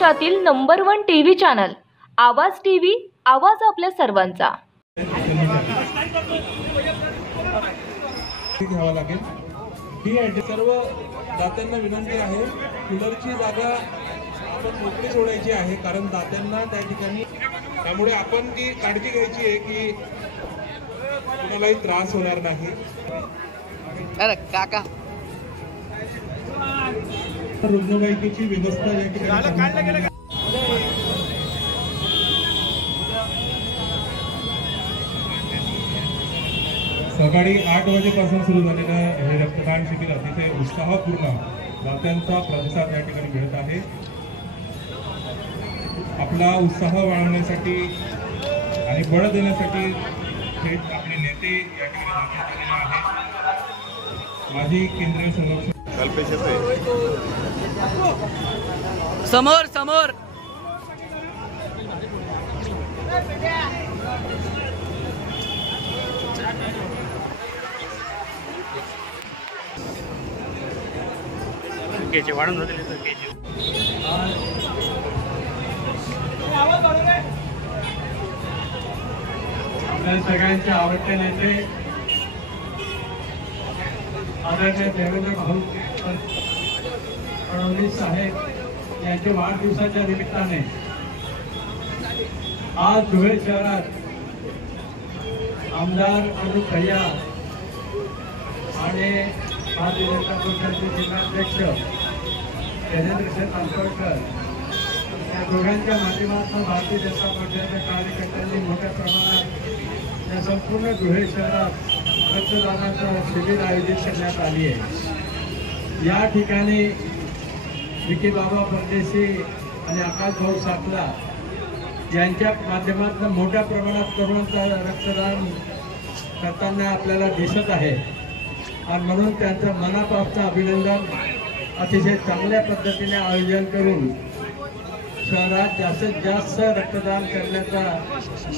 महाराष्ट्रातील number 1 TV channel आवाज TV, आवाज आपल्या सर्वांचा। घ्यावा लागेल ही सर्व दात्यांना विनंती आहे, कूलरची जागा आपण मोकळी सोडायची आहे, कारण दात्यांना त्या ठिकाणी, त्यामुळे आपण ती काळजी घ्यायची आहे की कुणालाही त्रास होणार नाही। अरे काका रुग्णवाहिकेची व्यवस्था या ठिकाणी सकाळी 8 वाजेपासून सुरू झालेलं हे रक्तदान शिबिर अतिशय उत्साहपूर्ण दात्यांचा प्रतिसाद या ठिकाणी मिळत आहे। आपला उत्साह वाढवण्यासाठी आणि बळ देण्यासाठी थेट आपले नेते या ठिकाणी दाखल झालेले आहेत। माजी केंद्रीय संरक्षण समोर समोर केचे वाढून होते केचे आपल्या सगळ्यांचे आवडते नेते आदरणीय देवेंद्र भाऊ फडणवीस साहेब यांच्या वाढदिवसाच्या निमित्ताने आज धुळे शहरात आमदार अनुप भैया आणि भारतीय जनता पक्षाचे जिल्हाध्यक्ष देवेंद्र आंबेडकर या दोघांच्या माध्यमातून भारतीय जनता पक्षाच्या कार्यकर्त्यांनी मोठ्या प्रमाणात या संपूर्ण धुळे शहरात रक्तदानाचं शिबिर आयोजित करण्यात आली आहे। या ठिकाणी विकी बाबा परदेशी आणि आकाश भाऊ साखला यांच्या माध्यमातून मोठ्या प्रमाणात तरुणांचा रक्तदान करताना आपल्याला दिसत आहे आणि म्हणून त्यांचं मनापासून अभिनंदन। अतिशय चांगल्या पद्धतीने आयोजन करून शहरात जास्तीत जास्त रक्तदान करण्याचा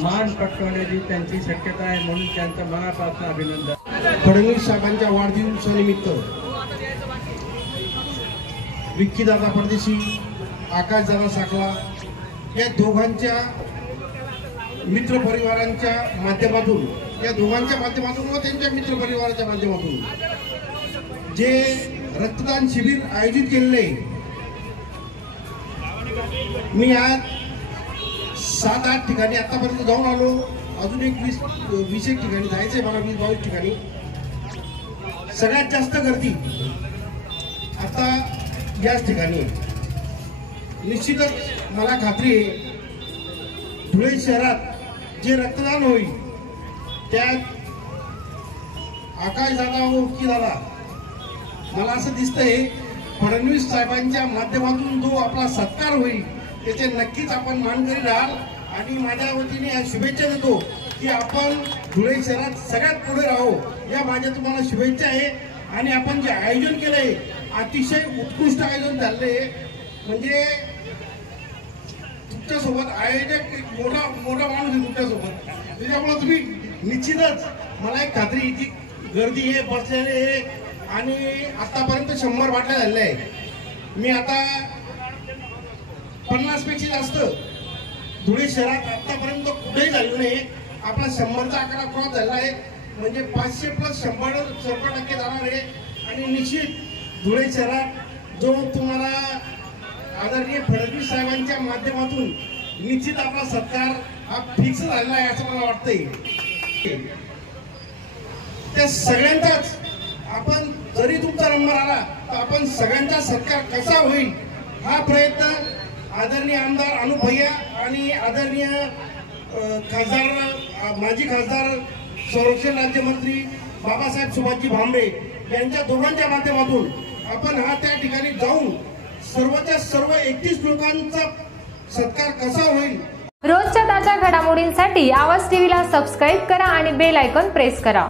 मान पटवण्याची त्यांची शक्यता आहे, म्हणून त्यांचं मनापासून अभिनंदन। फडणवीस साहेबांच्या वाढदिवसानिमित्त विक्कीदादा परदेशी, आकाशदादा साखला या दोघांच्या मित्रपरिवारांच्या माध्यमातून, या दोघांच्या माध्यमातून व त्यांच्या मित्रपरिवाराच्या माध्यमातून जे रक्तदान शिबिर आयोजित केलेले, मी आज 7-8 ठिकाणी आतापर्यंत जाऊन आलो, अजून एक 20 ठिकाणी जायचंय मला, 20-22 ठिकाणी। सगळ्यात जास्त गर्दी आता याच ठिकाणी। निश्चितच मला खात्री आहे धुळे शहरात जे रक्तदान होईल त्यात आकाशदादा व विक्कीदादा, मला असं दिसतंय फडणवीस साहेबांच्या माध्यमातून जो आपला सत्कार होईल त्याचे नक्कीच आपण मानकरी राहाल। आणि माझ्या वतीने शुभेच्छा देतो की आपण धुळे शहरात सगळ्यात पुढे राहू, या माझ्या तुम्हाला शुभेच्छा आहे। आणि आपण जे आयोजन केलंय अतिशय उत्कृष्ट आयोजन झालंय, म्हणजे तुमच्यासोबत आयोजक मोठा माणूस आहे तुमच्यासोबत, त्याच्यामुळे तुम्ही निश्चितच, मला एक खात्री की गर्दी आहे, बसलेले आहे आणि आतापर्यंत 100 बाटल्या झालेल्या आहे। मी आता 50 पेक्षा जास्त धुळे शहरात आतापर्यंत कुठेही झालेलं नाही। आपला 100चा आकडा क्रॉस झाला आहे, म्हणजे 500 + 100% जाणार आहे। आणि निश्चित धुळे शहरात जो तुम्हाला आदरणीय फडणवीस साहेबांच्या माध्यमातून निश्चित आपला सत्कार हा फिक्स झालेला आहे असं मला वाटतंय। त्या सगळ्यांचाच आपण, जरी तुमचा नंबर आला तर आपण सगळ्यांचा सत्कार कसा होईल हा प्रयत्न आदरणीय आमदार अनुप भैया आणि आदरणीय खासदार, माजी खासदार, संरक्षण राज्यमंत्री बाबासाहेब सुभाषजी भामरे यांच्या दोघांच्या माध्यमातून आपण हा त्या ठिकाणी जाऊन सर्वच्या सर्व 31 लोकांचा सत्कार कसा होईल। रोजच्या ताज्या घडामोडींसाठी आवाज टीव्हीला सबस्क्राईब करा आणि बेल आयकॉन प्रेस करा।